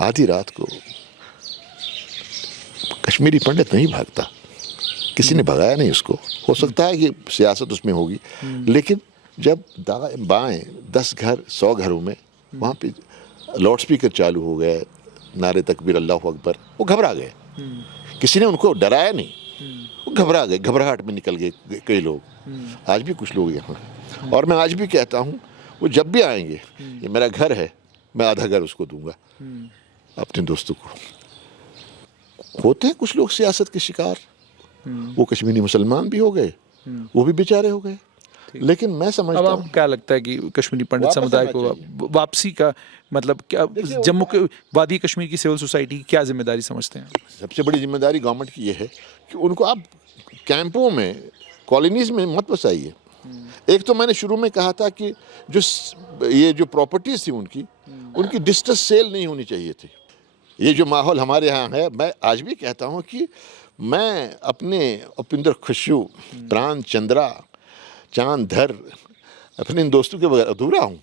आधी रात को कश्मीरी पंडित नहीं भागता, किसी ने भगाया नहीं उसको। हो सकता है कि सियासत उसमें होगी, लेकिन जब दाएं बाएं 10 घर 100 घरों में वहाँ पे लाउड स्पीकर चालू हो गए, नारे तकबीर अल्लाह अकबर, वो घबरा गए। किसी ने उनको डराया नहीं, वो घबरा गए, घबराहट में निकल गए कई लोग। आज भी कुछ लोग यहाँ, और मैं आज भी कहता हूँ वो जब भी आएंगे, ये मेरा घर है, मैं आधा घर उसको दूंगा अपने दोस्तों को। होते हैं कुछ लोग सियासत के शिकार, वो कश्मीरी मुसलमान भी हो गए, वो भी बेचारे हो गए, लेकिन मैं समझता अब हूँ आपको क्या लगता है कि कश्मीरी पंडित वापस समुदाय आना को वापसी का मतलब क्या, जम्मू के वादी कश्मीर की सिविल सोसाइटी की क्या जिम्मेदारी समझते हैं? सबसे बड़ी जिम्मेदारी गवर्नमेंट की ये है कि उनको आप कैंपों में, कॉलोनीज में मत बसाइए। एक तो मैंने शुरू में कहा था कि ये जो प्रॉपर्टीज थी उनकी डिस्ट्रेस सेल नहीं होनी चाहिए थी। ये जो माहौल हमारे यहाँ है, मैं आज भी कहता हूँ कि मैं अपने उपिंदर खुशू, प्राण चंद्रा, चांद धर, अपने इन दोस्तों के बगैर अधूरा हूँ।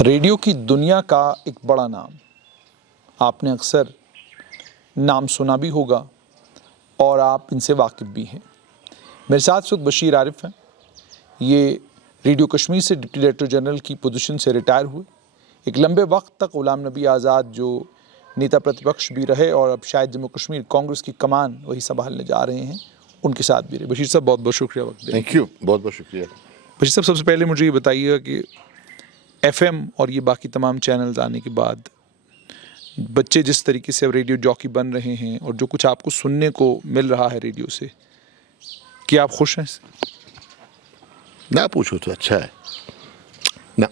रेडियो की दुनिया का एक बड़ा नाम, आपने अक्सर नाम सुना भी होगा और आप इनसे वाकिफ़ भी हैं। मेरे साथ इस वक्त बशीर आरिफ हैं। ये रेडियो कश्मीर से डिप्टी डायरेक्टर जनरल की पोजीशन से रिटायर हुए। एक लंबे वक्त तक ग़ुलाम नबी आज़ाद जो नेता प्रतिपक्ष भी रहे और अब शायद जम्मू कश्मीर कांग्रेस की कमान वही संभालने जा रहे हैं, उनके साथ भी रहे। बशीर साहब बहुत बहुत शुक्रिया वक्त देने। थैंक यू, बहुत बहुत शुक्रिया। बशीर साहब, सबसे पहले मुझे ये बताइएगा कि FM और ये बाकी तमाम चैनल्स आने के बाद बच्चे जिस तरीके से अब रेडियो जॉकी बन रहे हैं और जो कुछ आपको सुनने को मिल रहा है रेडियो से, क्या आप खुश हैं इससे? ना पूछो तो अच्छा है ना।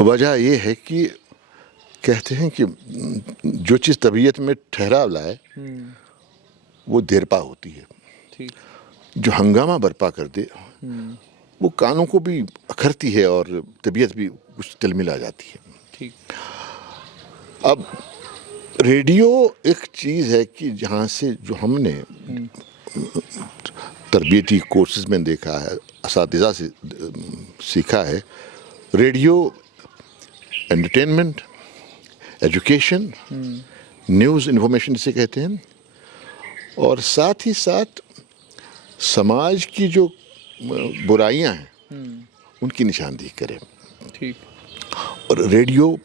वजह ये है कि कहते हैं कि जो चीज़ तबीयत में ठहराव लाए वो देरपा होती है। ठीक। जो हंगामा बर्पा कर दे वो कानों को भी अखरती है और तबीयत भी कुछ तिलमिला जाती है। ठीक। अब रेडियो एक चीज़ है कि जहाँ से जो हमने तरबियती कोर्सेज में देखा है, असातिज़ा से सीखा है, radio entertainment, education, news information जिसे कहते हैं, और साथ ही साथ समाज की जो बुराइयां हैं उनकी निशानदेही करे। ठीक। और रेडियो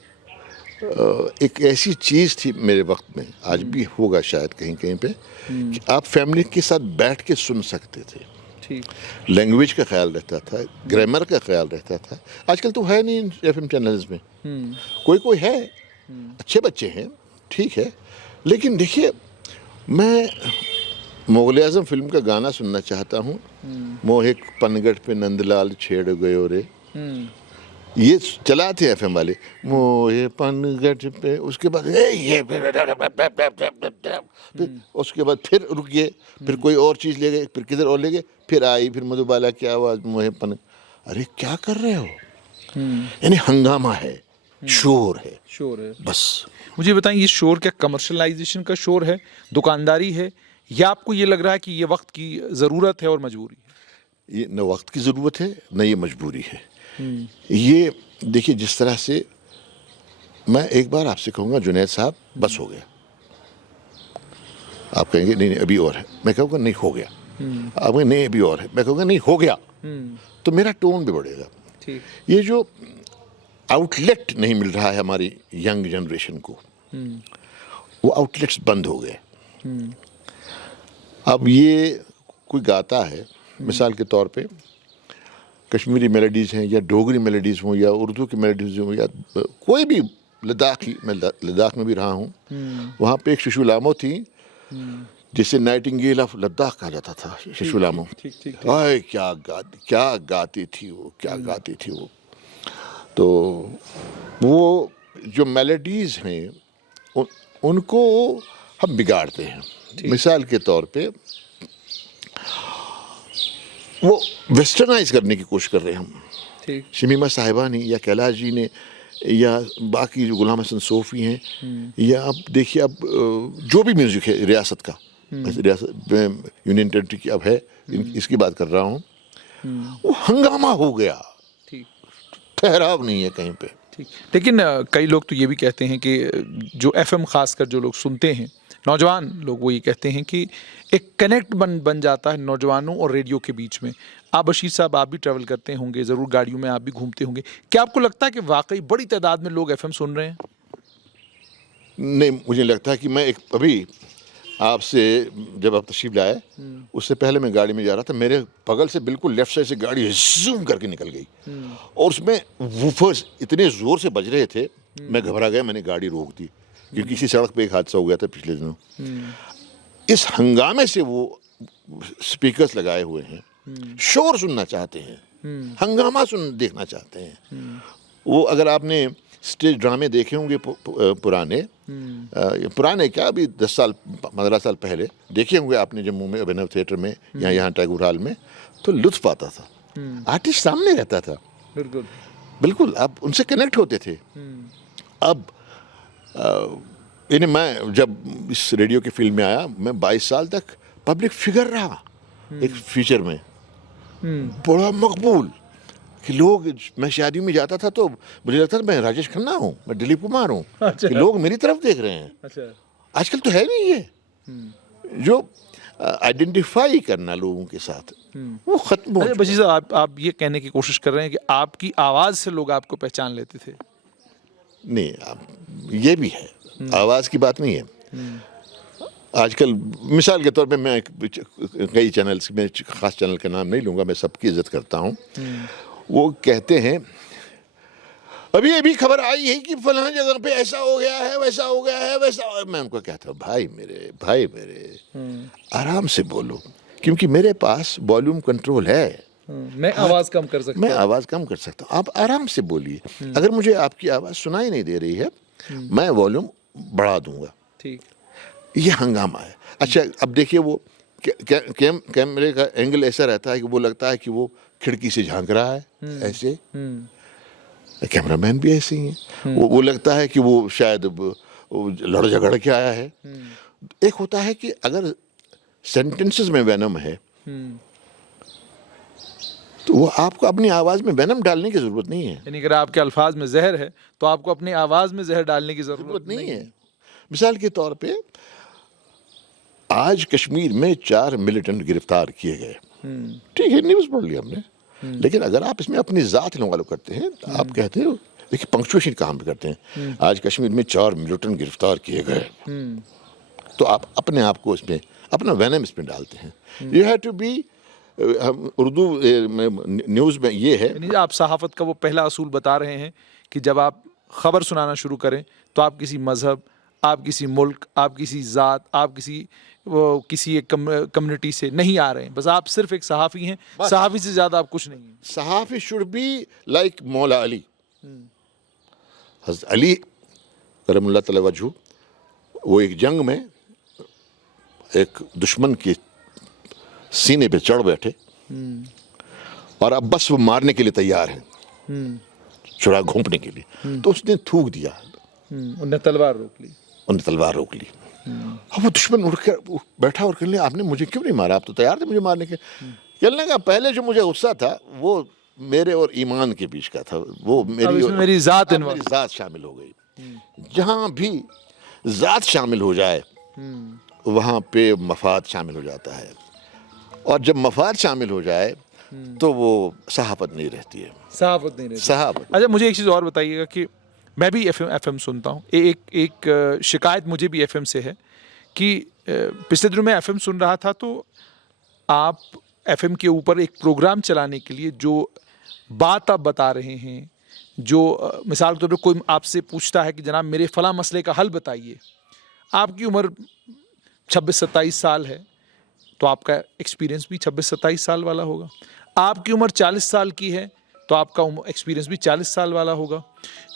एक ऐसी चीज़ थी मेरे वक्त में, आज भी होगा शायद कहीं कहीं पे, कि आप फैमिली के साथ बैठ के सुन सकते थे। ठीक। लैंग्वेज का ख्याल रहता था, ग्रामर का ख्याल रहता था। आजकल तो है नहीं FM चैनल्स में। कोई है, अच्छे बच्चे हैं, ठीक है, लेकिन देखिए मैं मुग़ल आज़म फिल्म का गाना सुनना चाहता हूँ, मोहे पनगढ़ पे नंदलाल छेड़ गयो रे, ये चलाते हैं FM वाले, मोहे पनगढ़ पे, उसके बाद उसके बाद फिर रुक गए, फिर कोई और चीज़ ले गए, फिर किधर और ले गए, फिर आई, फिर मधुबाला की आवाज़, मोहे पन, अरे क्या कर रहे हो? यानी हंगामा है, शोर है बस। मुझे बताएं, ये शोर क्या कमर्शलाइजेशन का शोर है, दुकानदारी है, या आपको ये लग रहा है कि ये वक्त की ज़रूरत है और मजबूरी है? ये न वक्त की ज़रूरत है न ये मजबूरी है। ये देखिए, जिस तरह से मैं एक बार आपसे कहूँगा जुनैद साहब बस हो गया, आप कहेंगे नहीं अभी और है, मैं कहूँगा नहीं हो गया, आप कहेंगे नहीं अभी और है, मैं कहूँगा नहीं हो गया, तो मेरा टोन भी बढ़ेगा। ठीक। ये जो आउटलेट नहीं मिल रहा है हमारी यंग जनरेशन को, वो आउटलेट्स बंद हो गए। अब ये कोई गाता है, मिसाल के तौर पे कश्मीरी मेलोडीज़ हैं या डोगरी मेलोडीज़ हों या उर्दू की मेलोडीज़ हों या कोई भी, लद्दाखी, मैं लद्दाख में भी रहा हूँ, वहाँ पे एक शिशु लामो थी जिसे नाइटिंगेल ऑफ लद्दाख कहा जाता था। शिशु लामो, आए क्या गाती थी वो। तो वो जो मेलोडीज़ हैं उनको हम बिगाड़ते हैं। मिसाल के तौर पे वो वेस्टर्नाइज करने की कोशिश कर रहे हैं हम। शमीमा साहिबा ने या कैलाश जी ने या बाकी जो गुलाम हसन सोफ़ी हैं, या अब देखिए अब जो भी म्यूज़िक है रियासत का, रियासत यूनियन टेरिटरी की अब है, इसकी बात कर रहा हूँ, वो हंगामा हो गया। ठहराव नहीं है कहीं पे। ठीक, लेकिन कई लोग तो ये भी कहते हैं कि जो एफएम खासकर जो लोग सुनते हैं, नौजवान लोग, वो ये कहते हैं कि एक कनेक्ट बन जाता है नौजवानों और रेडियो के बीच में। आप बशीर साहब, आप भी ट्रैवल करते होंगे, ज़रूर गाड़ियों में आप भी घूमते होंगे, क्या आपको लगता है कि वाकई बड़ी तादाद में लोग एफएम सुन रहे हैं? नहीं, मुझे लगता है कि मैं एक अभी आपसे जब आप तशरीफ लाए उससे पहले मैं गाड़ी में जा रहा था, मेरे बगल से बिल्कुल लेफ्ट साइड से गाड़ी जूम करके निकल गई और उसमें वूफर्स इतने ज़ोर से बज रहे थे, मैं घबरा गया, मैंने गाड़ी रोक दी क्योंकि किसी सड़क पे एक हादसा हो गया था पिछले दिनों। इस हंगामे से वो स्पीकर्स लगाए हुए हैं, शोर सुनना चाहते हैं, हंगामा देखना चाहते हैं। वो अगर आपने स्टेज ड्रामे देखे होंगे पुराने क्या, अभी 10 साल 15 साल पहले देखे होंगे आपने जम्मू में अभिनव थिएटर में या यहाँ टैगोर हॉल में, तो लुत्फ आता था, आर्टिस्ट सामने रहता था, बिल्कुल बिल्कुल आप उनसे कनेक्ट होते थे। अब मैं जब इस रेडियो की फील्ड में आया, मैं 22 साल तक पब्लिक फिगर रहा एक फीचर में, बड़ा मकबूल कि लोग, मैं शादी में जाता था तो मुझे लगता था मैं राजेश खन्ना हूँ, मैं दिलीप कुमार हूँ। अच्छा। कि लोग मेरी तरफ देख रहे हैं। अच्छा। आजकल तो है नहीं ये जो आइडेंटिफाई करना लोगों के साथ, वो खत्म हो अच्छा चुका बशीर साहब, आप ये कहने की कोशिश कर रहे हैं कि आपकी आवाज़ से लोग आपको पहचान लेते थे? नहीं, ये भी है, आवाज़ की बात नहीं है। आजकल मिसाल के तौर पे मैं कई चैनल्स में, ख़ास चैनल का नाम नहीं लूँगा, मैं सबकी इज्जत करता हूँ, वो कहते हैं अभी अभी खबर आई है कि फलां जगह पे ऐसा हो गया है, वैसा हो गया है, वैसा हो। मैं उनको कहता हूँ भाई मेरे आराम से बोलो, क्योंकि मेरे पास वॉल्यूम कंट्रोल है, मैं आवाज़ कम कर सकता हूँ, मैं आवाज़ कम कर सकता हूँ, आप आराम से बोलिए। अगर मुझे आपकी आवाज़ सुनाई नहीं दे रही है, मैं वॉल्यूम बढ़ा दूंगा। ठीक, ये हंगामा है। अच्छा, अब देखिए वो कैमरे का एंगल ऐसा रहता है कि वो लगता है कि वो खिड़की से झांक रहा है, ऐसे कैमरामैन भी ऐसे ही हैं। वो लगता है कि वो शायद लड़ झगड़ के आया है। एक होता है कि अगर सेंटेंसेस में वेनम है तो वो आपको अपनी आवाज़ में वेनम डालने की ज़रूरत नहीं है। यानी अगर आपके अल्फाज में जहर है तो आपको अपनी आवाज़ में जहर डालने की ज़रूरत नहीं है। मिसाल के तौर पे आज कश्मीर में 4 मिलिटेंट गिरफ्तार किए गए, ठीक है, न्यूज़ पढ़ लिया हमने, लेकिन अगर आप इसमें अपनी ज़ात इन्वॉल्व करते हैं, आप कहते हो, देखिए पंक्चुएशन कहाँ पे करते हैं, आज कश्मीर में 4 मिलिटेंट गिरफ्तार किए गए, तो आप अपने आप को इसमें, अपना वेनम इसमें डालते हैं। You have to be, Urdu news में ये है, यानी आप सहाफ़त का वो पहला असूल बता रहे हैं कि जब आप ख़बर सुनाना शुरू करें तो आप किसी मज़हब, आप किसी मुल्क, आप किसी ज़ात, आप किसी एक कम्युनिटी से नहीं आ रहे हैं, बस आप सिर्फ एक सहाफ़ी हैं, सहाफ़ी से ज़्यादा आप कुछ नहीं हैं। सहाफ़ी शुड बी लाइक मौला अली। हज़रत अली करमुल्लाह तआला वजहू, वो एक जंग में एक दुश्मन के सीने पे चढ़ बैठे और अब बस वो मारने के लिए तैयार हैं, चुरा घोंपने के लिए, तो उसने थूक दिया, उन्हें तलवार रोक ली। अब वो दुश्मन उठ कर बैठा और कहने, आपने मुझे क्यों नहीं मारा, आप तो तैयार थे मुझे मारने के। कहने का पहले जो मुझे गुस्सा था वो मेरे और ईमान के बीच का था, वो मेरी ज़ात शामिल हो गई। जहाँ भी ज़ात शामिल हो जाए वहाँ पे मफाद शामिल हो जाता है, और जब मफाद शामिल हो जाए तो वो सहाफ़त नहीं रहती है। सहाफ़त। अच्छा, मुझे एक चीज़ और बताइएगा कि मैं भी एफएम सुनता हूँ। एक शिकायत मुझे भी एफएम से है कि पिछले दिनों मैं एफएम सुन रहा था, तो आप एफएम के ऊपर एक प्रोग्राम चलाने के लिए जो बात आप बता रहे हैं, जो मिसाल के तौर पर कोई आपसे पूछता है कि जनाब मेरे फ़लाँ मसले का हल बताइए, आपकी उम्र 26-27 साल है, तो आपका एक्सपीरियंस भी 26-27 साल वाला होगा। आपकी उम्र 40 साल की है तो आपका एक्सपीरियंस भी 40 साल वाला होगा।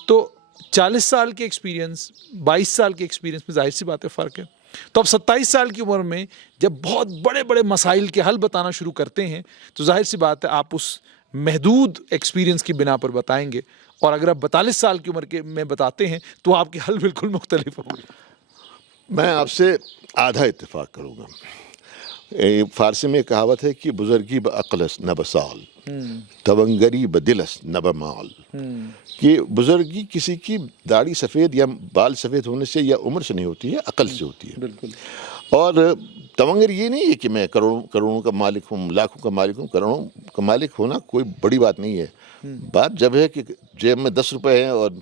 तो 40 साल के एक्सपीरियंस, 22 साल के एक्सपीरियंस में जाहिर सी बात है फ़र्क है। तो अब 27 साल की उम्र में जब बहुत बड़े बड़े मसाइल के हल बताना शुरू करते हैं तो जाहिर सी बात है आप उस महदूद एक्सपीरियंस की बिना पर बताएंगे, और अगर आप 42 साल की उम्र के में बताते हैं तो आपके हल बिल्कुल मुख्तलिफ होंगे। मैं आपसे आधा इत्तेफाक करूँगा। फ़ारसी में कहावत है कि बुज़ुर्गी बअक़ल न बसाल, तवंगरी बदिलस नबमाल, कि बुजुर्गी किसी की दाढ़ी सफ़ेद या बाल सफ़ेद होने से या उम्र से नहीं होती है, अकल से होती है। बिल्कुल। और तवंगर ये नहीं है कि मैं करोड़ों करोड़ों का मालिक हूँ, लाखों का मालिक हूँ। करोड़ों का मालिक होना कोई बड़ी बात नहीं है। बात जब है कि जेब में 10 रुपए हैं और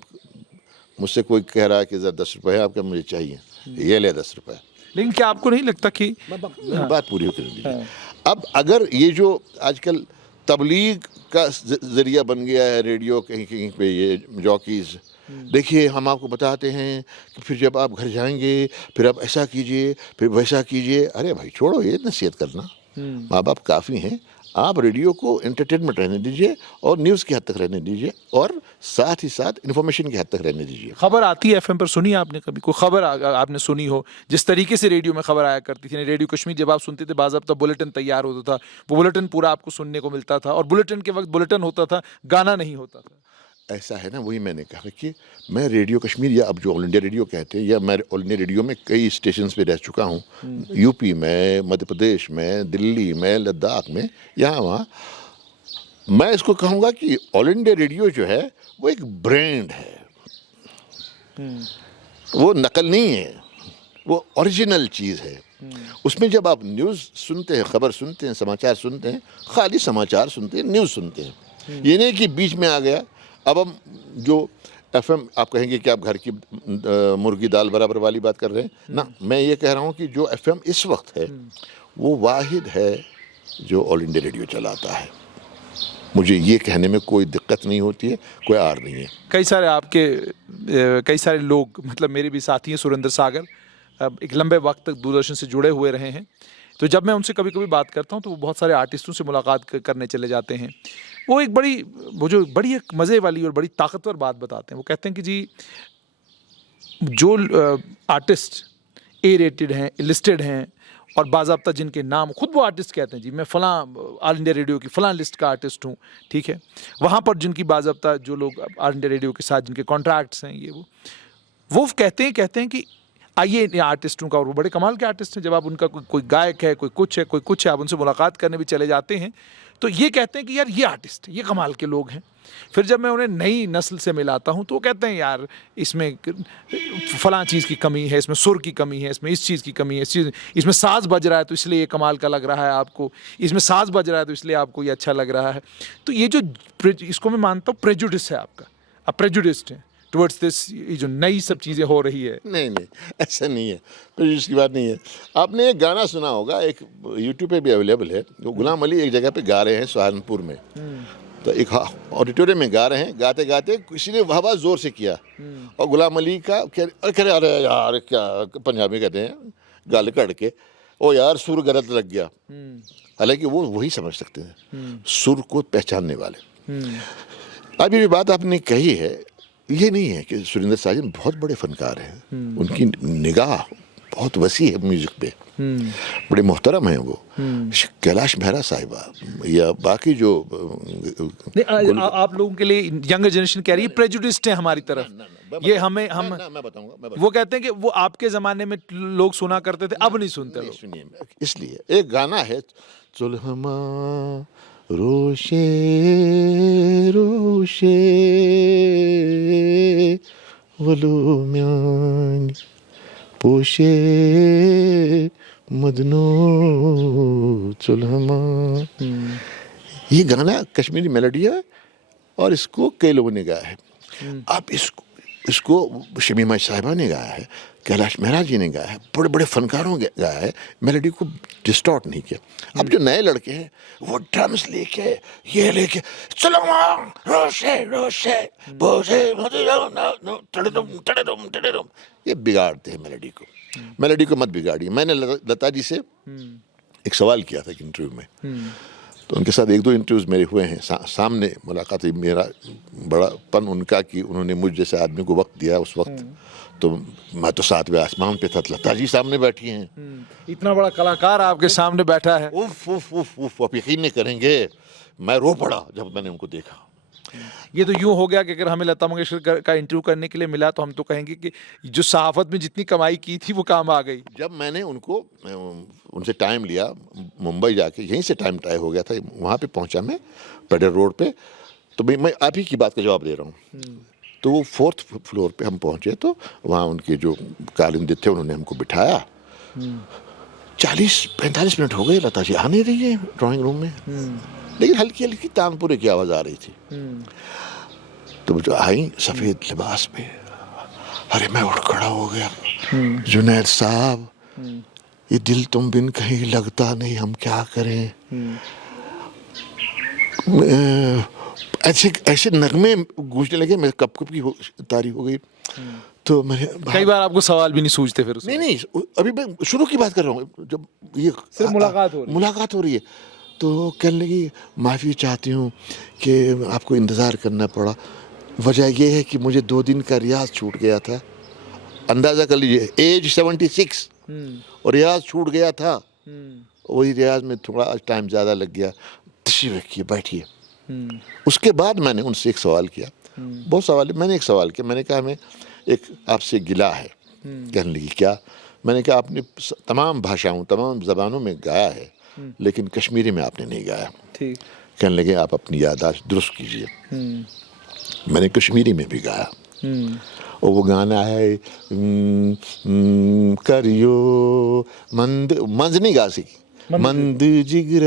मुझसे कोई कह रहा है कि ज़रा 10 रुपए है आपके, मुझे चाहिए, ये ले 10 रुपए। लेकिन क्या आपको नहीं लगता कि बात पूरी होकर दीजिए। अब अगर ये जो आजकल तबलीग का जरिया बन गया है, रेडियो कहीं कहीं पे ये जॉकीज़, देखिए हम आपको बताते हैं कि फिर जब आप घर जाएंगे फिर आप ऐसा कीजिए, फिर वैसा कीजिए। अरे भाई छोड़ो ये नसीहत करना, माँ बाप काफ़ी हैं। आप रेडियो को एंटरटेनमेंट रहने दीजिए और न्यूज़ की हद तक रहने दीजिए और साथ ही साथ इन्फॉर्मेशन की हद तक रहने दीजिए। खबर आती है एफएम पर, सुनी है आपने कभी कोई खबर आपने सुनी हो जिस तरीके से रेडियो में खबर आया करती थी? रेडियो कश्मीर जब आप सुनते थे बाज़ाब्ता बुलेटिन तैयार होता था, वो बुलेटिन पूरा आपको सुनने को मिलता था और बुलेटिन के वक्त बुलेटिन होता था, गाना नहीं होता था। ऐसा है ना, वही मैंने कहा कि मैं रेडियो कश्मीर या अब जो ऑल इंडिया रेडियो कहते हैं, या मैं ऑल इंडिया रेडियो में कई स्टेशंस पे रह चुका हूँ, यूपी में, मध्य प्रदेश में, दिल्ली में, लद्दाख में, यहाँ वहाँ। मैं इसको कहूँगा कि ऑल इंडिया रेडियो जो है वो एक ब्रांड है, वो नकल नहीं है, वो ओरिजिनल चीज़ है। उसमें जब आप न्यूज़ सुनते हैं, खबर सुनते हैं, समाचार सुनते हैं, खाली समाचार सुनते हैं, न्यूज़ सुनते हैं, ये नहीं कि बीच में आ गया। अब हम जो एफएम, आप कहेंगे कि आप घर की मुर्गी दाल बराबर वाली बात कर रहे हैं ना, मैं ये कह रहा हूँ कि जो एफएम इस वक्त है वो वाहिद है जो ऑल इंडिया रेडियो चलाता है। मुझे ये कहने में कोई दिक्कत नहीं होती है, कोई आर नहीं है। कई सारे लोग, मतलब मेरे भी साथी हैं सुरेंद्र सागर, एक लंबे वक्त तक दूरदर्शन से जुड़े हुए रहे हैं। तो जब मैं उनसे कभी कभी बात करता हूँ तो वो बहुत सारे आर्टिस्टों से मुलाकात करने चले जाते हैं। वो एक बड़ी एक मज़े वाली और बड़ी ताकतवर बात बताते हैं। वो कहते हैं कि जी जो आर्टिस्ट ए रेटेड हैं, लिस्टेड हैं और बाज़ाब्ता जिनके नाम खुद वो आर्टिस्ट कहते हैं, जी मैं फ़लाँ ऑल इंडिया रेडियो की फ़लाँ लिस्ट का आर्टिस्ट हूँ, ठीक है, वहाँ पर जिनकी बाज़ाब्ता जो लोग ऑल इंडिया रेडियो के साथ जिनके कॉन्ट्रैक्ट्स हैं, ये वो कहते हैं कि आइए इन आर्टिस्टों का, और वो बड़े कमाल के आर्टिस्ट हैं। जब आप उनका कोई गायक है, कोई कुछ है, आप उनसे मुलाकात करने भी चले जाते हैं तो ये कहते हैं कि यार ये आर्टिस्ट, ये कमाल के लोग हैं। फिर जब मैं उन्हें नई नस्ल से मिलाता हूँ तो वो कहते हैं यार इसमें फ़लाँ चीज़ की कमी है, इसमें सुर की कमी है, इसमें इस चीज़ की कमी है, इसमें साज़ बज रहा है तो इसलिए ये कमाल का लग रहा है आपको, इसमें साज़ बज रहा है तो इसलिए आपको ये अच्छा लग रहा है। तो ये जो इसको मैं मानता हूँ प्रेजुडिस है आपका, आप प्रेजुडिस्ड हैं टुवर्ड्स दिस, ये जो नई सब चीज़ें हो रही है। नहीं, ऐसा नहीं है, प्रेजुडिस की बात नहीं है। आपने एक गाना सुना होगा, एक यूट्यूब पे भी अवेलेबल है, वो गुलाम अली एक जगह पे गा रहे हैं सहारनपुर में, तो एक ऑडिटोरियम में गा रहे हैं, गाते गाते किसी ने वाह जोर से किया और गुलाम अली का अरे यार क्या, पंजाबी कहते हैं, गाल कट के, ओ यार सुर गलत लग गया। हालांकि वो वही समझ सकते हैं सुर को पहचानने वाले। अभी भी बात आपने कही है, ये नहीं है कि सुरेंद्र साजन बहुत बड़े फनकार हैं, उनकी निगाह बहुत वसी है म्यूजिक पे, बड़े मोहतरम हैं वो। कैलाश मेहरा साहिबा या बाकी जो आप लोगों के लिए यंगर जनरेशन कह रही है प्रेजुडिस्ड है हमारी तरफ, ये हम मैं बताऊंगा। वो कहते हैं कि वो आपके ज़माने में लोग सुना करते थे, अब नहीं सुनते लोग। सुनिए, इसलिए एक गाना है, चुल्हमा रोशे रोशे वलुम्यान पोशे मदनो चुल्हमा। ये गाना कश्मीरी मेलोडी है और इसको कई लोगों ने गाया है। आप इसको शमीमा साहिबा ने गाया है, कैलाश मेहरा जी ने गाया है, बड़े बड़े फनकारों ने गाया है, मेलोडी को डिस्टॉर्ट नहीं किया। अब जो नए लड़के हैं वो ड्रम्स लेके ये लेके चलो रोशे रोशे बोशे ये बिगाड़ते हैं मेलोडी को। मेलोडी को मत बिगाड़िए। मैंने लता जी से एक सवाल किया था इंटरव्यू में, तो उनके साथ एक दो इंटरव्यूज़ मेरे हुए हैं, सामने मुलाकात हुई। मेरा बड़ापन उनका कि उन्होंने मुझ जैसे आदमी को वक्त दिया उस वक्त, तो मैं तो 7वें आसमान पे था, लता जी सामने बैठी हैं, इतना बड़ा कलाकार आपके सामने बैठा है। उफ उफ उफ उफ, आप यकीन नहीं करेंगे, मैं रो पड़ा जब मैंने उनको देखा। ये तो यूं हो गया कि अगर हमें लता मंगेशकर का इंटरव्यू करने के लिए मिला तो हम तो कहेंगे कि जो सहाफत में जितनी कमाई की थी वो काम आ गई। जब मैंने उनसे टाइम लिया, मुंबई जाके यहीं से टाइम तय हो गया था, वहाँ पे पहुँचा मैं पेडर रोड पे, तो मैं आप ही की बात का जवाब दे रहा हूँ। तो वो 4th फ्लोर पे हम पहुँचे, तो वहाँ उनके जो कालिंदी थे उन्होंने हमको बिठाया। 40-45 मिनट हो गए, लता जी आ नहीं रही है ड्राइंग रूम में, लेकिन हल्की हल्की तानपुरे की आवाज़ आ रही थी। तो जो आई सफ़ेद लिबास में, अरे मैं उठ खड़ा हो गया, जुनैद साहब ये दिल तुम बिन कहीं लगता नहीं, हम क्या करें। ऐसे ऐसे नगमे गूंजने लगे, मेरे कप कप की तारी हो गई। तो मैंने कई बार आपको सवाल भी नहीं सूझते फिर उसमें? नहीं, अभी मैं शुरू की बात कर रहा हूँ, जब ये सिर्फ मुलाकात हो रही है। तो कहने लगी माफ़ी चाहती हूँ कि आपको इंतज़ार करना पड़ा, वजह यह है कि मुझे 2 दिन का रियाज छूट गया था। अंदाज़ा कर लीजिए, एज 76 और रियाज छूट गया था। वही रियाज में थोड़ा टाइम ज़्यादा लग गया। तशरीफ़ रखिए, बैठिए। उसके बाद मैंने उनसे एक सवाल किया, बहुत सवाल, मैंने एक सवाल किया, मैंने कहा हमें एक आपसे गिला है। कहने लगी क्या? मैंने कहा आपने तमाम भाषाओं, तमाम ज़बानों में गाया है, लेकिन कश्मीरी में आपने नहीं गाया। ठीक। कहने लगे आप अपनी याददाश्त दुरुस्त कीजिए। मैंने कश्मीरी में भी गाया, और वो गाना है करियो मंद नहीं गा सकी, मंद जिगर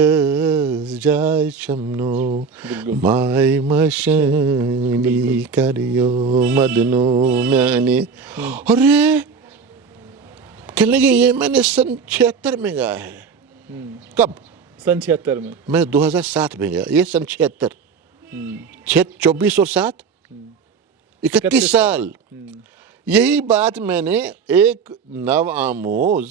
जाय शमनो माय मशनी करियो मदनो मैंने। अरे कहने लगे ये मैंने सन 76 में गाया है। कब? सन 76 में। मैं 2007 में गया, ये सन 76। 24 और 7 31 साल। यही बात मैंने एक नव आमोज,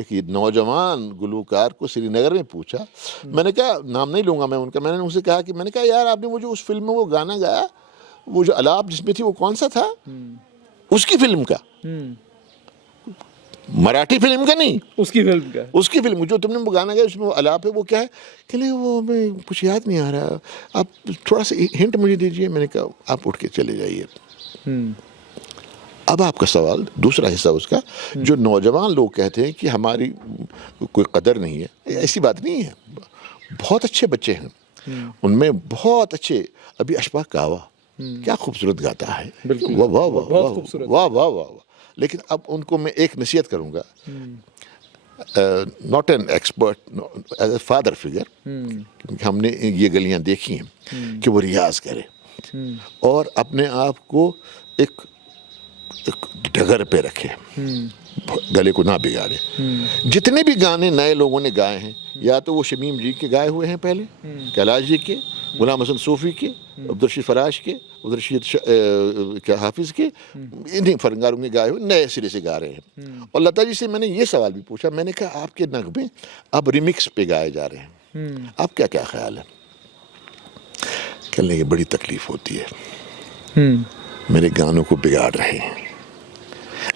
एक नौजवान गुलूकार को श्रीनगर में पूछा। मैंने कहा, नाम नहीं लूंगा मैं उनका, मैंने उनसे कहा कि मैंने कहा यार आपने मुझे उस फिल्म में वो गाना गाया, वो जो अलाप जिसमें थी, वो कौन सा था? उसकी फिल्म का, मराठी फिल्म का नहीं, उसकी फिल्म का, उसकी फिल्म जो तुमने वो गाना गाया उसमें वो अलाप है, वो क्या है? कि नहीं वो मैं कुछ याद नहीं आ रहा, आप थोड़ा सा हिंट मुझे दीजिए। मैंने कहा आप उठ के चले जाइए। अब आपका सवाल, दूसरा हिस्सा उसका, जो नौजवान लोग कहते हैं कि हमारी कोई कदर नहीं है, ऐसी बात नहीं है। बहुत अच्छे बच्चे हैं, उनमें बहुत अच्छे, अभी अशफाक कावा क्या खूबसूरत गाता है, वाह वाह वाह वाह वाह वाह वाह। लेकिन अब उनको मैं एक नसीहत करूंगा, not an expert, as a father figure, क्योंकि हमने ये गलियां देखी हैं, कि वो रियाज करे और अपने आप को एक डगर पे रखे, गले को ना बिगाड़े। जितने भी गाने नए लोगों ने गाए हैं, या तो वो शमीम जी के गाए हुए हैं पहले, कैलाश जी के, गुलाम हसन सूफी के, अब्दुल फराश के, क्या हाफिज के, इन्हीं फनकारों के गाए हुए नए सिरे से गा रहे हैं। और लता जी से मैंने ये सवाल भी पूछा, मैंने कहा आपके नगमे अब रिमिक्स पे गाए जा रहे हैं, आपका क्या ख्याल है? कहने की बड़ी तकलीफ होती है, मेरे गानों को बिगाड़ रहे हैं।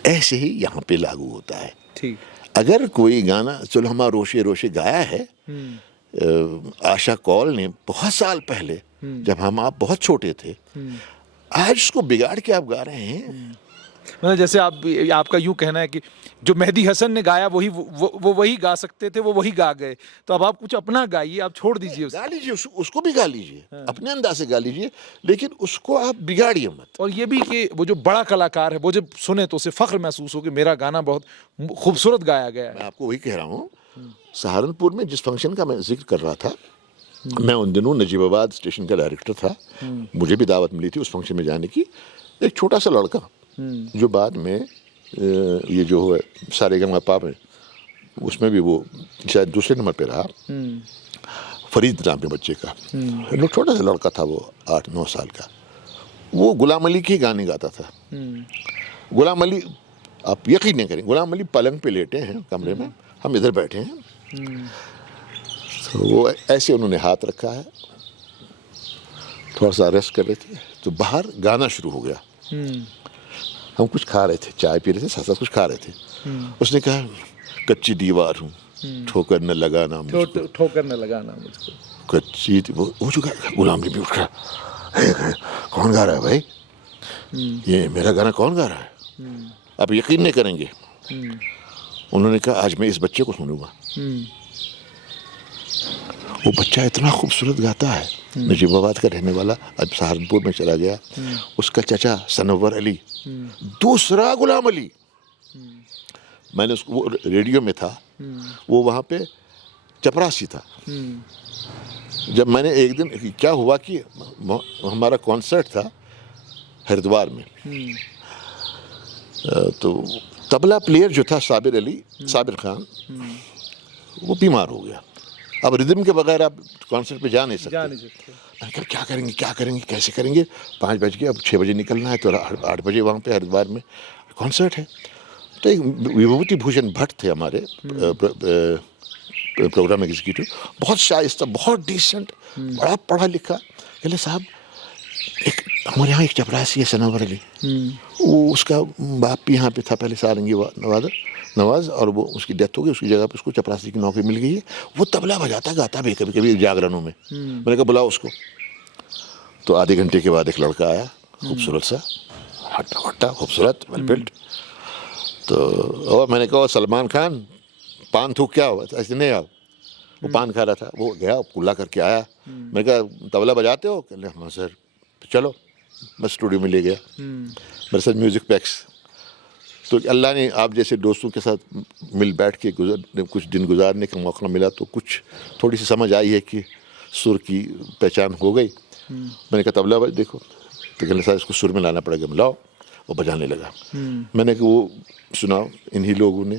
ऐसे ही यहाँ पे लागू होता है। ठीक। अगर कोई गाना, चलो हमारा रोशे रोशे गाया है, आशा कौल ने बहुत साल पहले, जब हम आप बहुत छोटे थे, आज उसको बिगाड़ के आप गा रहे हैं। मतलब जैसे आपका यूं कहना है कि जो मेहदी हसन ने गाया वही वो वही गा सकते थे, वो वही गा गए, तो अब आप कुछ अपना गाइए, आप छोड़ दीजिए गा लीजिए, उसको भी गा लीजिए, अपने अंदाज से गा लीजिए, लेकिन उसको आप बिगाड़िए मत। और ये भी कि वो जो बड़ा कलाकार है, वो जब सुने तो उसे फख्र महसूस हो कि मेरा गाना बहुत खूबसूरत गाया गया है। मैं आपको वही कह रहा हूँ, सहारनपुर में जिस फंक्शन का मैं जिक्र कर रहा था, मैं उन दिनों नजीबाबाद स्टेशन का डायरेक्टर था, मुझे भी दावत मिली थी उस फंक्शन में जाने की। एक छोटा सा लड़का जो बाद में ये जो है सारेगामापा में, उसमें भी वो शायद दूसरे नंबर पे रहा, फरीद नाम के बच्चे का, छोटा सा लड़का था, वो 8-9 साल का, वो गुलाम अली के गाने गाता था। गुलाम अली, आप यकीन नहीं करें, गुलाम अली पलंग पे लेटे हैं कमरे में, हम इधर बैठे हैं, तो वो ऐसे उन्होंने हाथ रखा है, थोड़ा सा रेस्ट कर रहे थे, तो बाहर गाना शुरू हो गया। हम कुछ खा रहे थे, चाय पी रहे थे, साथ साथ कुछ खा रहे थे। उसने कहा कच्ची दीवार हूँ, ठोकर न लगाना मुझको, ठोकर न लगाना मुझको। कच्ची वो जो गुलाम अली भी उठ रहा, कौन गा रहा है भाई, ये मेरा गाना कौन गा रहा है? आप यकीन नहीं करेंगे, उन्होंने कहा आज मैं इस बच्चे को सुनूंगा। वो बच्चा इतना खूबसूरत गाता है, नजीबाबाद का रहने वाला, अब सहारनपुर में चला गया। उसका चाचा सनवर अली, दूसरा गुलाम अली, मैंने उसको, वो रेडियो में था, वो वहाँ पे चपरासी था। जब मैंने एक दिन, क्या हुआ कि हमारा कॉन्सर्ट था हरिद्वार में, तो तबला प्लेयर जो था साबिर खान, वो बीमार हो गया। अब रिदम के बगैर आप कॉन्सर्ट पे जा नहीं सकते। मैंने कहा क्या करेंगे कैसे करेंगे, 5 बज गए, अब 6 बजे निकलना है, तो 8 बजे वहाँ पे हरिद्वार में कॉन्सर्ट है। तो एक विभूति भूषण भट्ट थे हमारे प्रोग्राम एग्जीक्यूटिव, बहुत शाइस्ता, बहुत डिसेंट, बड़ा पढ़ा लिखा। कहले साहब, एक हमारे यहाँ एक चपरासी है सनवर अली, वो उसका बाप भी यहाँ पे था पहले, सारंगी नवाज, और वो उसकी डेथ हो गई, उसकी जगह पे उसको चपरासी की नौकरी मिल गई है। वो तबला बजाता गाता भी कभी कभी जागरणों में। मैंने कहा बुलाओ उसको। तो आधे घंटे के बाद एक लड़का आया, खूबसूरत सा, हट्टा खूबसूरत, वेल बिल्ट। तो और मैंने कहा सलमान खान, पान थूक क्या हुआ, ऐसे नहीं आओ। वो पान खा रहा था, वो गया कुल्ला करके आया। मैंने कहा तबला बजाते हो? कहले हाँ सर। चलो, मैं स्टूडियो में ले गया, मेरे साथ म्यूजिक पैक्स। तो अल्लाह ने आप जैसे दोस्तों के साथ मिल बैठ के कुछ दिन गुजारने का मौका मिला, तो कुछ थोड़ी सी समझ आई है कि सुर की पहचान हो गई। मैंने कहा तबला देखो, तो कहले साहब इसको सुर में लाना पड़ेगा। मैं लाओ, वो बजाने लगा। मैंने कहा वो सुनाओ, इन्हीं लोगों ने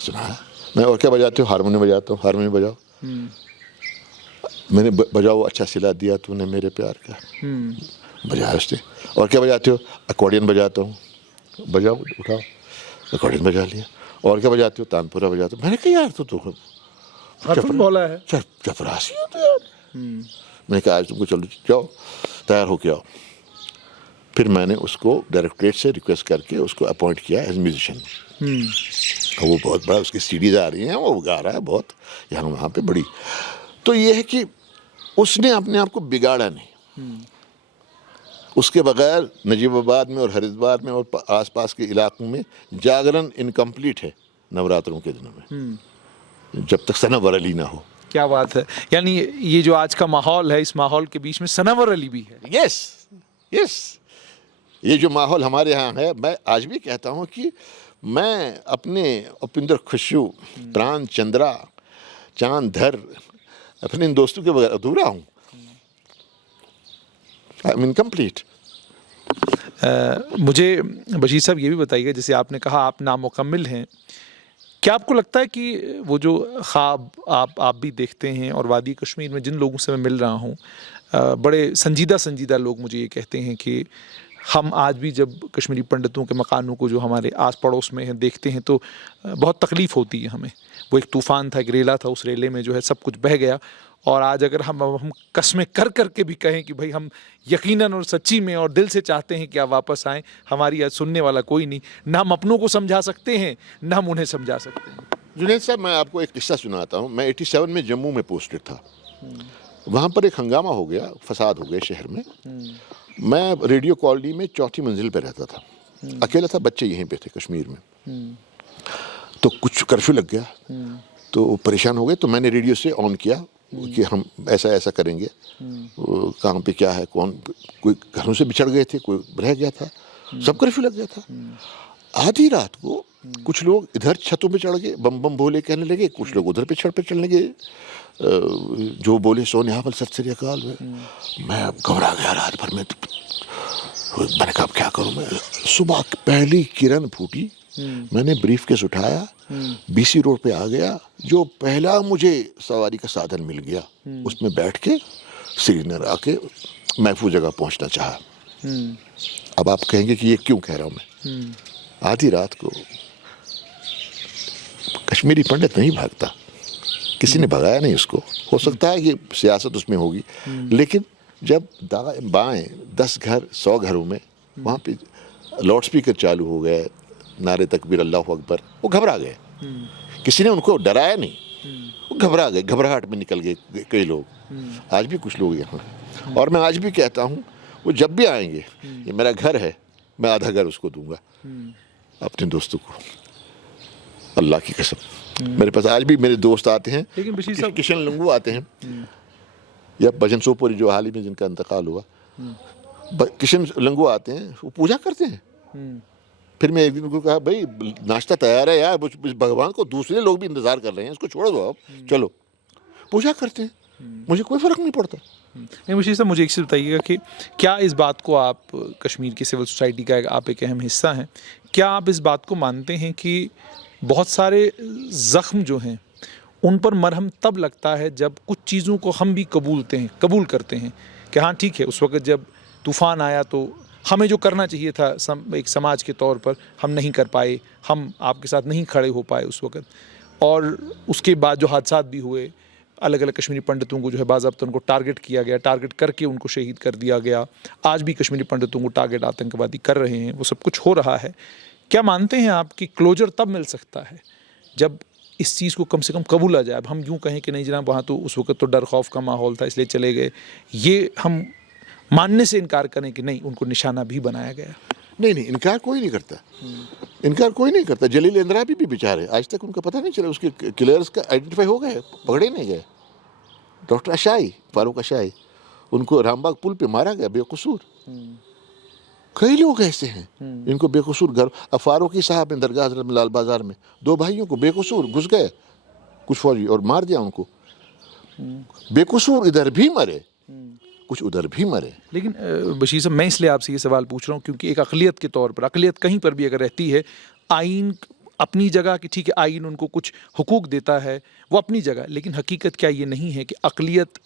सुनाया। मैं और क्या बजाते हो? हारमोनियम बजाता हूँ। हारमोनियम बजाओ। मैंने बजाओ, अच्छा सिला दिया तूने मेरे प्यार का, बजाया उसने। और क्या बजाते हो? अकॉर्डियन बजाता हूँ। बजाओ, उठाओ, अकॉर्डियन बजा लिया। और क्या बजाते हो? तानपुरा बजाते हो। मैंने कहा यार तो बोला है चपरासी हो तो यार। मैंने कहा आज तुमको चलो जाओ, तैयार हो के आओ। फिर मैंने उसको डायरेक्टरेट से रिक्वेस्ट करके उसको अपॉइंट किया एज म्यूजिशियन। वो बहुत बड़ा, उसकी सीडीज आ रही हैं, वो गा रहा है बहुत यहाँ वहाँ पे बड़ी। तो ये है कि उसने अपने आप को बिगाड़ा नहीं। उसके बगैर नजीबाबाद में और हरिद्वार में और आसपास के इलाकों में जागरण इनकम्प्लीट है नवरात्रों के दिनों में, जब तक सनवर अली ना हो। क्या बात है, यानी ये जो आज का माहौल है, इस माहौल के बीच में सनवर अली भी है। यस, ये जो माहौल हमारे यहाँ है, मैं आज भी कहता हूँ कि मैं अपने उपिंदर खुशू, प्राण चंद्रा, चांद धर, अपने इन दोस्तों के बगैर अधूरा हूँ। I am incomplete. मुझे बशीर साहब ये भी बताइए, जैसे आपने कहा आप नामुकम्मिल हैं, क्या आपको लगता है कि वो जो ख्वाब आप भी देखते हैं, और वादी कश्मीर में जिन लोगों से मैं मिल रहा हूँ, बड़े संजीदा लोग मुझे ये कहते हैं कि हम आज भी जब कश्मीरी पंडितों के मकानों को जो हमारे आस पड़ोस में हैं देखते हैं तो बहुत तकलीफ़ होती है हमें। वो एक तूफ़ान था, एक रेला था, उस रेले में जो है सब कुछ बह गया। और आज अगर हम कस्में कर के भी कहें कि भाई हम यकीनन और सच्ची में और दिल से चाहते हैं कि आप वापस आएँ, हमारी आज सुनने वाला कोई नहीं, ना हम अपनों को समझा सकते हैं, ना हम उन्हें समझा सकते हैं। जुनैद साहब, मैं आपको एक किस्सा सुनाता हूँ। मैं 87 में जम्मू में पोस्टेड था। वहाँ पर एक हंगामा हो गया, फसाद हो गया शहर में। मैं रेडियो कॉलोनी में 4थी मंजिल पे रहता था, अकेला था, बच्चे यहीं पे थे कश्मीर में। तो कुछ कर्फ्यू लग गया, तो परेशान हो गए। तो मैंने रेडियो से ऑन किया कि हम ऐसा करेंगे, कहाँ पे क्या है, कौन, कोई घरों से बिछड़ गए थे, कोई रह गया था, सब कर्फ्यू लग गया था। आधी रात को कुछ लोग इधर छतों पे चढ़ गए, बम बम बोले कहने लगे, कुछ लोग उधर पे छत पे चढ़ने गए, जो बोले सो निहाल सत श्री अकाल। मैं घबरा गया रात भर में। मैंने कहा क्या करूं मैं। सुबह पहली किरण फूटी, मैंने ब्रीफकेस उठाया, बीसी रोड पे आ गया, जो पहला मुझे सवारी का साधन मिल गया, उसमें बैठ के श्रीनगर आके महफूज जगह पहुंचना चाहा। अब आप कहेंगे कि ये क्यों कह रहा हूं मैं। आधी रात को कश्मीरी पंडित नहीं भागता, किसी ने भगाया नहीं उसको। हो सकता है कि सियासत उसमें होगी, लेकिन जब दाएं बाएं 10 घर 100 घरों में वहाँ पे लाउड स्पीकर चालू हो गए, नारे तकबीर अल्लाहु अकबर, वो घबरा गए। किसी ने उनको डराया नहीं, वो घबरा गए, घबराहट में निकल गए कई लोग। आज भी कुछ लोग यहाँ। और मैं आज भी कहता हूँ, वो जब भी आएंगे, ये मेरा घर है, मैं आधा घर उसको दूंगा, अपने दोस्तों को, अल्लाह की कसम। मेरे पास आज भी मेरे दोस्त आते हैं, लेकिन बशीर साहब, किशन लंगू आते हैं, या भजन सोपोरी जो हाल ही में जिनका इंतकाल हुआ, किशन लंगू आते हैं, वो पूजा करते हैं। फिर मैं एक दिन उनको कहा, भाई नाश्ता तैयार है यार, भगवान को दूसरे लोग भी इंतजार कर रहे हैं, इसको छोड़ दो आप, चलो पूजा करते हैं, मुझे कोई फर्क नहीं पड़ता। नहीं बशीर साहब, मुझे एक चीज़ बताइएगा कि क्या इस बात को आप, कश्मीर की सिविल सोसाइटी का आप एक अहम हिस्सा हैं, क्या आप इस बात को मानते हैं कि बहुत सारे ज़ख्म जो हैं उन पर मरहम तब लगता है जब कुछ चीज़ों को हम भी कबूल करते हैं कि हाँ ठीक है, उस वक्त जब तूफ़ान आया तो हमें जो करना चाहिए था एक समाज के तौर पर हम नहीं कर पाए, हम आपके साथ नहीं खड़े हो पाए उस वक्त, और उसके बाद जो हादसात भी हुए, अलग अलग कश्मीरी पंडितों को जो है बाज़ाब्ता उनको टारगेट किया गया, टारगेट करके उनको शहीद कर दिया गया, आज भी कश्मीरी पंडितों को टारगेट आतंकवादी कर रहे हैं, वो सब कुछ हो रहा है। क्या मानते हैं आप कि क्लोजर तब मिल सकता है जब इस चीज़ को कम से कम कबूला जाए? अब हम यूँ कहें कि नहीं जनाब वहाँ तो उस वक्त तो डर खौफ का माहौल था इसलिए चले गए, ये हम मानने से इनकार करें कि नहीं उनको निशाना भी बनाया गया? नहीं, इनकार कोई नहीं करता, इनकार कोई नहीं करता। जलील इंद्राबी भी बेचारे, आज तक उनका पता नहीं चला, उसके किलर्स का आइडेंटिफाई हो गए, पकड़े नहीं गए। डॉक्टर अशाई, फारूक अशाई, उनको रामबाग पुल पे मारा गया बेकसूर। कई लोग ऐसे हैं इनको बेकसूर घर, अब फारूकी साहब ने दरगाह हज़रत में लाल बाजार में 2 भाइयों को बेकसूर घुस गए कुछ फौजी और मार दिया उनको, बेकसूर इधर भी मरे, कुछ उधर भी मरे। लेकिन बशीर साहब, मैं इसलिए आपसे ये सवाल पूछ रहा हूँ क्योंकि एक अक़लियत के तौर पर, अक़लियत कहीं पर भी अगर रहती है, आइन अपनी जगह कि ठीक है आइन उनको कुछ हुकूक देता है, वो अपनी जगह, लेकिन हकीकत क्या ये नहीं है कि अक़लियत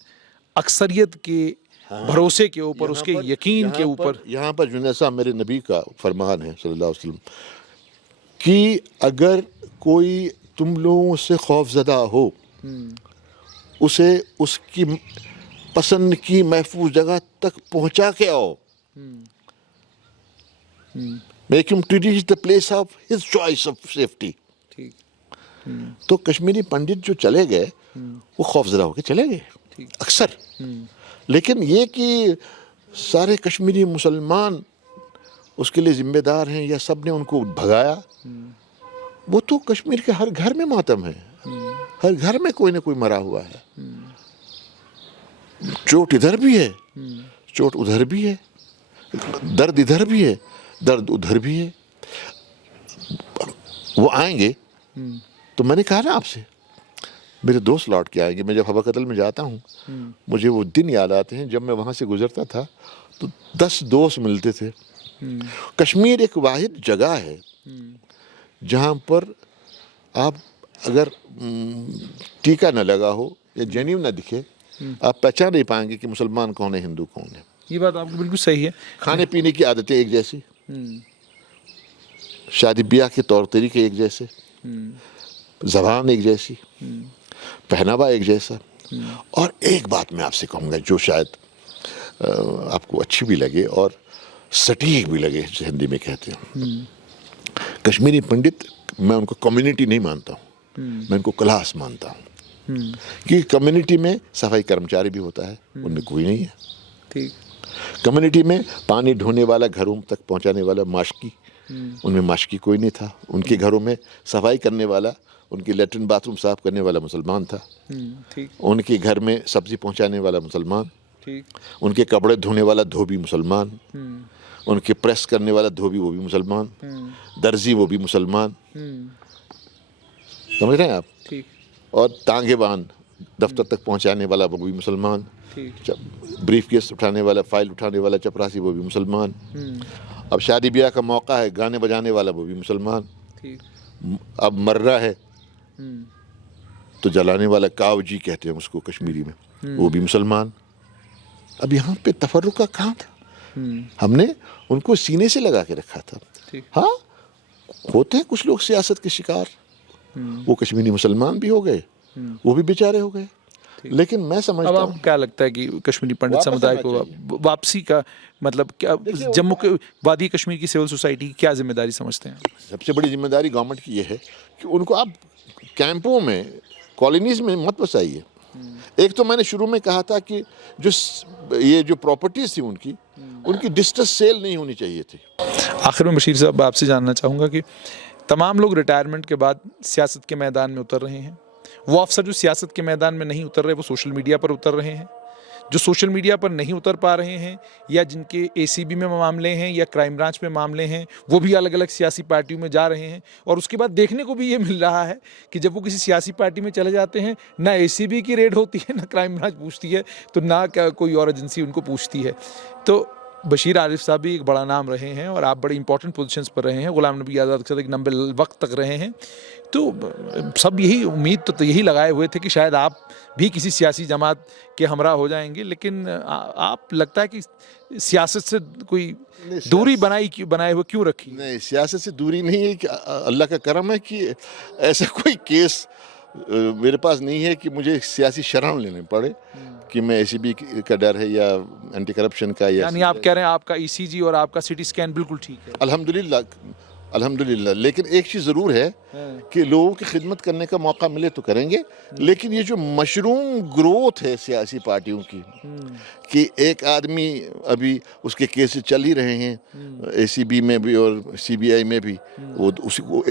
अक्सरियत के भरोसे के ऊपर, उसके यकीन के ऊपर। यहाँ पर जुनैद साहब, मेरे नबी का फरमान है सल्लल्लाहु अलैहि वसल्लम कि अगर कोई तुम लोगों से खौफज़दा हो, उसे उसकी पसंद की महफूज जगह तक पहुंचा के आओ। Make him to reach the place of his choice of safety. तो कश्मीरी पंडित जो चले गए वो खौफजदा होकर चले गए अक्सर, लेकिन ये कि सारे कश्मीरी मुसलमान उसके लिए जिम्मेदार हैं या सब ने उनको भगाया, वो तो कश्मीर के हर घर में मातम है, हर घर में कोई ना कोई मरा हुआ है। चोट इधर भी है, चोट उधर भी है, दर्द इधर भी है, दर्द उधर भी है। वो आएंगे तो मैंने कहा ना आपसे, मेरे दोस्त लौट के आएंगे। मैं जब हवा कतल में जाता हूँ मुझे वो दिन याद आते हैं जब मैं वहाँ से गुजरता था तो 10 दोस्त मिलते थे। कश्मीर एक वाहिद जगह है जहाँ पर आप अगर टीका न लगा हो या जनेऊ न दिखे, आप पहचान नहीं पाएंगे कि मुसलमान कौन है, हिंदू कौन है। ये बात आपकी बिल्कुल सही है। खाने पीने की आदतें एक जैसी, शादी ब्याह के तौर तरीके एक जैसे, ज़बान एक जैसी, पहनावा एक जैसा। और एक बात मैं आपसे कहूँगा जो शायद आपको अच्छी भी लगे और सटीक भी लगे, जिसे हिंदी में कहते हैं। कश्मीरी पंडित, मैं उनको कम्युनिटी नहीं मानता हूँ, मैं उनको क्लास मानता हूँ। कि कम्युनिटी में सफाई कर्मचारी भी होता है, उनमें कोई नहीं है। ठीक। कम्युनिटी में पानी ढोने वाला, घरों तक पहुंचाने वाला माशकी, उनमें माशकी कोई नहीं था। उनके घरों में सफाई करने वाला, उनके लेटरिन बाथरूम साफ करने वाला मुसलमान था। ठीक। उनके घर में सब्जी पहुंचाने वाला मुसलमान, ठीक। उनके कपड़े धोने वाला धोबी मुसलमान, उनके प्रेस करने वाला धोबी वो भी मुसलमान, दर्जी वो भी मुसलमान, समझ रहे हैं आप। ठीक। और टांगे बांध दफ्तर तक पहुंचाने वाला वो भी मुसलमान, ब्रीफ केस उठाने वाला, फाइल उठाने वाला चपरासी वो भी मुसलमान। अब शादी ब्याह का मौका है, गाने बजाने वाला वो भी मुसलमान। अब मर्रा है तो जलाने वाला, कावजी कहते हैं उसको कश्मीरी में, वो भी मुसलमान। अब यहाँ पे तफर्रुका कहाँ था? हमने उनको सीने से लगा के रखा था। हाँ, होते हैं कुछ लोग सियासत के शिकार, वो कश्मीरी मुसलमान भी हो गए, वो भी बेचारे हो गए। लेकिन मैं समझता हूँ, अब आपको क्या लगता है कि कश्मीरी पंडित समुदाय को वापसी का मतलब क्या, जम्मू के वादी कश्मीर की सिविल सोसाइटी की क्या जिम्मेदारी समझते हैं? सबसे बड़ी जिम्मेदारी गवर्नमेंट की ये है कि उनको आप कैंपों में, कॉलोनीज में मत बसाइए। एक तो मैंने शुरू में कहा था कि ये जो प्रॉपर्टीज थी उनकी डिस्ट्रेस सेल नहीं होनी चाहिए थी। आखिर में बशीर साहब आपसे जानना चाहूँगा कि तमाम लोग रिटायरमेंट के बाद सियासत के मैदान में उतर रहे हैं। वो अफसर जो सियासत के मैदान में नहीं उतर रहे वो सोशल मीडिया पर उतर रहे हैं। जो सोशल मीडिया पर नहीं उतर पा रहे हैं या जिनके एसीबी में मामले हैं या क्राइम ब्रांच में मामले हैं वो भी अलग अलग सियासी पार्टियों में जा रहे हैं। और उसके बाद देखने को भी ये मिल रहा है कि जब वो किसी सियासी पार्टी में चले जाते हैं ना एसीबी की रेड होती है ना क्राइम ब्रांच पूछती है तो ना क्या कोई और एजेंसी उनको पूछती है। तो बशीर आरिफ साहब भी एक बड़ा नाम रहे हैं और आप बड़े इंपॉर्टेंट पोजीशंस पर रहे हैं, गुलाम नबी आज़ाद के साथ एक लंबे वक्त तक रहे हैं। तो सब यही उम्मीद तो यही लगाए हुए थे कि शायद आप भी किसी सियासी जमात के हमरा हो जाएंगे, लेकिन आप लगता है कि सियासत से कोई दूरी बनाए हुए क्यों रखी? नहीं, सियासत से दूरी नहीं है कि अल्लाह का करम है कि ऐसा कोई केस मेरे पास नहीं है कि मुझे सियासी शरण लेने पड़े कि मैं एसीबी का डर है या एंटी करप्शन का या यानी आप कह रहे हैं आपका ईसीजी और आपका सीटी स्कैन बिल्कुल ठीक है? अल्हम्दुलिल्लाह। लेकिन एक चीज़ ज़रूर है कि लोगों की खिदमत करने का मौका मिले तो करेंगे, लेकिन ये जो मशरूम ग्रोथ है सियासी पार्टियों की कि एक आदमी अभी उसके केसेस चल ही रहे हैं एसीबी में भी और सीबीआई में भी, वो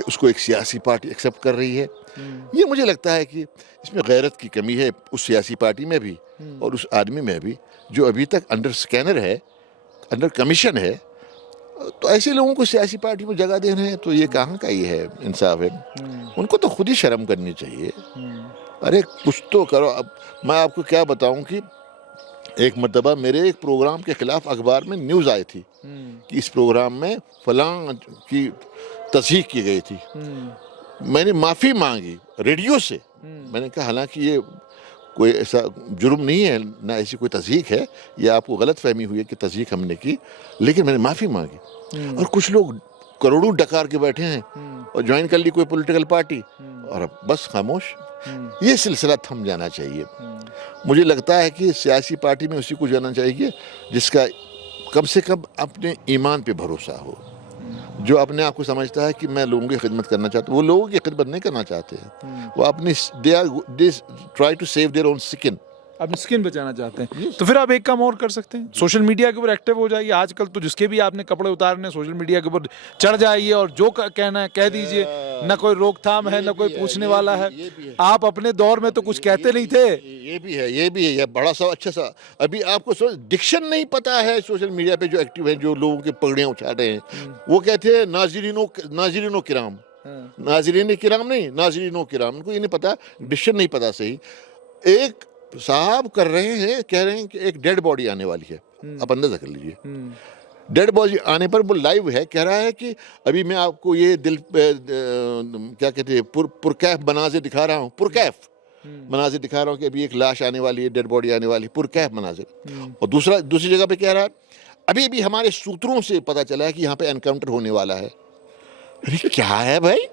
उसको एक सियासी पार्टी एक्सेप्ट कर रही है। ये मुझे लगता है कि इसमें गैरत की कमी है उस सियासी पार्टी में भी और उस आदमी में भी जो अभी तक अंडर स्कैनर है, अंडर कमीशन है। तो ऐसे लोगों को सियासी पार्टी में जगह दे रहे हैं तो ये कहाँ का ये है इंसाफ है? उनको तो खुद ही शर्म करनी चाहिए। अरे कुछ तो करो। अब मैं आपको क्या बताऊं कि एक मर्तबा मेरे एक प्रोग्राम के खिलाफ अखबार में न्यूज़ आई थी कि इस प्रोग्राम में फलां की तस्दीक की गई थी। मैंने माफ़ी मांगी रेडियो से। मैंने कहा हालांकि ये कोई ऐसा जुर्म नहीं है, ना ऐसी कोई तस्दीक है, या आपको गलत फहमी हुई है कि तस्दीक हमने की, लेकिन मैंने माफ़ी मांगी। और कुछ लोग करोड़ों डकार के बैठे हैं और ज्वाइन कर ली कोई पॉलिटिकल पार्टी और अब बस खामोश। ये सिलसिला थम जाना चाहिए। मुझे लगता है कि सियासी पार्टी में उसी को जाना चाहिए जिसका कम से कम अपने ईमान पे भरोसा हो, जो अपने आप को समझता है कि मैं लोगों की खिदमत करना चाहता हूँ। वो लोगों की खिदमत नहीं करना चाहते हैं, वो अपनी they try to save their own skin, अपनी स्किन बचाना चाहते हैं। तो फिर आप एक काम और कर सकते हैं, सोशल मीडिया के ऊपर एक्टिव हो जाइए। आजकल तो जिसके भी आपने कपड़े उतारने सोशल मीडिया के ऊपर चढ़ जाइए और जो कहना है कह दीजिए, ना कोई रोकथाम है ना कोई पूछने वाला है। आप अपने दौर में तो कुछ कहते नहीं थे। ये भी है ये बड़ा सा अच्छा सा। अभी आपको डिक्शन नहीं पता है सोशल मीडिया पे जो एक्टिव है, जो लोगों की पगड़ियाँ उछा रहे हैं, वो कहते हैं नाज़रीनो किराम, नाज़रीन किराम नहीं, नाज़रीनो किराम। उनको ये नहीं पता, डिक्शन नहीं पता सही। एक साहब कर रहे हैं, कह रहे हैं कि एक डेड बॉडी आने वाली है, आप अंदाजा कर लीजिए। डेड बॉडी आने पर वो लाइव है, कह रहा है कि अभी मैं आपको ये क्या कहते हैं पुरकैफ मनाजिर दिखा रहा हूँ, पुरकैफ मनाजिर दिखा रहा हूँ कि अभी एक लाश आने वाली है, डेड बॉडी आने वाली है, पुरकैफ मनाजिर। और दूसरी जगह पे कह रहा है अभी भी हमारे सूत्रों से पता चला है कि यहाँ पे एनकाउंटर होने वाला है। अरे क्या है भाई?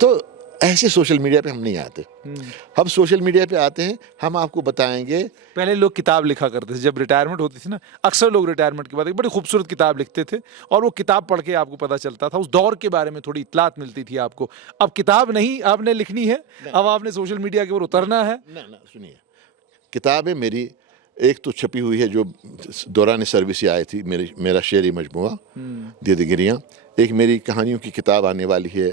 तो ऐसे सोशल मीडिया पे हम नहीं आते। हम सोशल मीडिया पे आते हैं, हम आपको बताएंगे। पहले लोग किताब लिखा करते थे, जब रिटायरमेंट होती थी ना, अक्सर लोग रिटायरमेंट के बाद एक बड़ी खूबसूरत किताब लिखते थे और वो किताब पढ़ के आपको पता चलता था, उस दौर के बारे में थोड़ी इत्तलात मिलती थी आपको। अब किताब नहीं आपने लिखनी है, अब आपने सोशल मीडिया के ऊपर उतरना है। ना सुनिए, किताबें मेरी एक तो छपी हुई है जो दौरान सर्विस आई थी, मेरा शेरी मजमुआ दीदगिरियाँ। एक मेरी कहानियों की किताब आने वाली है,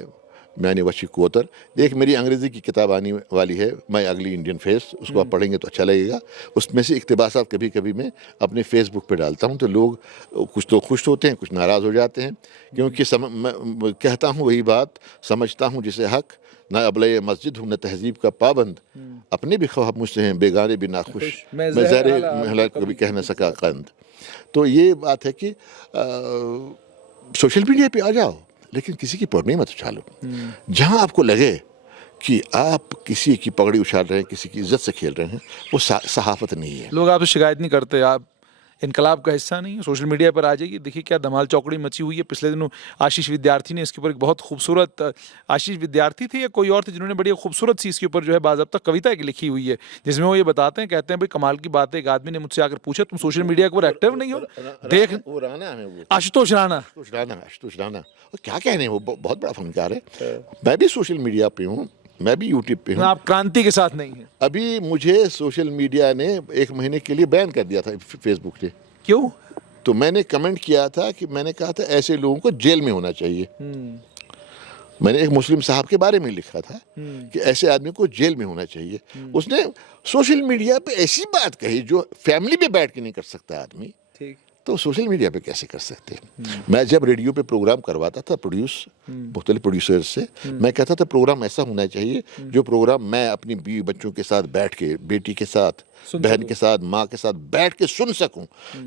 मैंने वशी कोतर। एक मेरी अंग्रेज़ी की किताब आने वाली है, मैं अगली इंडियन फेस। उसको आप पढ़ेंगे तो अच्छा लगेगा। उसमें से इक़्तिबासात कभी कभी मैं अपने फेसबुक पे डालता हूँ, तो लोग कुछ तो खुश होते हैं, कुछ नाराज़ हो जाते हैं, क्योंकि मैं कहता हूँ वही बात, समझता हूँ जिसे हक, न अबले मस्जिद हूँ न तहजीब का पाबंद, अपने भी ख्वाब मुझसे हैं बेगाने भी नाखुश, मैं ज़हरे महला कभी कह न सका कंद। तो ये बात है कि सोशल मीडिया पे आ जाओ, लेकिन किसी की पगड़ी मत उछालो। जहां आपको लगे कि आप किसी की पगड़ी उछाल रहे हैं, किसी की इज्जत से खेल रहे हैं, वो सहाफत नहीं है। लोग आपसे शिकायत नहीं करते, आप इनकलाब का हिस्सा नहीं है? सोशल मीडिया पर आ जाइए, देखिए क्या धमाल चौकड़ी मची हुई है। पिछले दिनों आशीष विद्यार्थी ने इसके ऊपर एक बहुत खूबसूरत, आशीष विद्यार्थी थे या कोई और थे, जिन्होंने बड़ी खूबसूरत सी इसके ऊपर जो है बाज़ाब्ता कविता एक लिखी हुई है, जिसमें वो ये बताते हैं, कहते हैं भाई कमाल की बात है, एक आदमी ने मुझसे आकर पूछा तुम सोशल मीडिया के ऊपर एक्टिव नहीं हो? देख, वो राना है, वो आशुतोष राना। क्या कहने, वो बहुत बड़ा फनकार है। मैं भी सोशल मीडिया पे हूँ, मैं भी यूट्यूब पे हूँ। आप क्रांति के साथ नहीं हैं? अभी मुझे सोशल मीडिया ने 1 महीने के लिए बैन कर दिया था, फेसबुक ने। क्यों? तो मैंने कमेंट किया था कि मैंने कहा था ऐसे लोगों को जेल में होना चाहिए। मैंने एक मुस्लिम साहब के बारे में लिखा था कि ऐसे आदमी को जेल में होना चाहिए। उसने सोशल मीडिया पे ऐसी बात कही जो फैमिली पे बैठ के नहीं कर सकता आदमी, ठीक। तो सोशल मीडिया पे कैसे कर सकते हैं। मैं जब रेडियो पे प्रोग्राम करवाता था मुख्तलिफ प्रोड्यूसर से, मैं कहता था प्रोग्राम ऐसा होना चाहिए जो प्रोग्राम मैं अपनी बीवी बच्चों के साथ बैठ के, बेटी के साथ, बहन के साथ, माँ के साथ बैठ के सुन सकूं।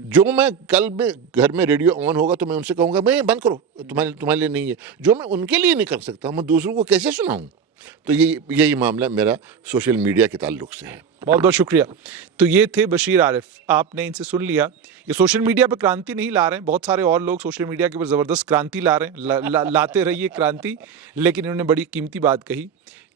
जो मैं कल में घर में रेडियो ऑन होगा तो मैं उनसे कहूंगा भाई बंद करो, तुम्हारे लिए नहीं है। जो मैं उनके लिए नहीं कर सकता मैं दूसरों को कैसे सुनाऊं। तो यही मामला मेरा सोशल मीडिया के ताल्लुक से है। बहुत बहुत शुक्रिया। तो ये थे बशीर आरिफ, आपने इनसे सुन लिया। ये सोशल मीडिया पे क्रांति नहीं ला रहे हैं, बहुत सारे और लोग सोशल मीडिया के ऊपर ज़बरदस्त क्रांति ला रहे हैं। लाते रहिए क्रांति। लेकिन इन्होंने बड़ी कीमती बात कही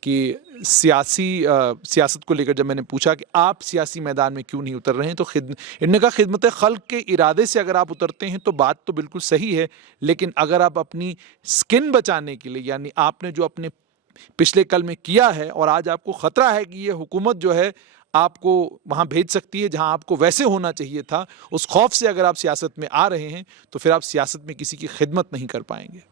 कि सियासत को लेकर जब मैंने पूछा कि आप सियासी मैदान में क्यों नहीं उतर रहे हैं, तो इन्होंने कहा खिदमत खल्क के इरादे से अगर आप उतरते हैं तो बात तो बिल्कुल सही है, लेकिन अगर आप अपनी स्किन बचाने के लिए, यानी आपने जो अपने पिछले कल में किया है और आज आपको खतरा है कि ये हुकूमत जो है आपको वहां भेज सकती है जहां आपको वैसे होना चाहिए था, उस खौफ से अगर आप सियासत में आ रहे हैं तो फिर आप सियासत में किसी की खिदमत नहीं कर पाएंगे।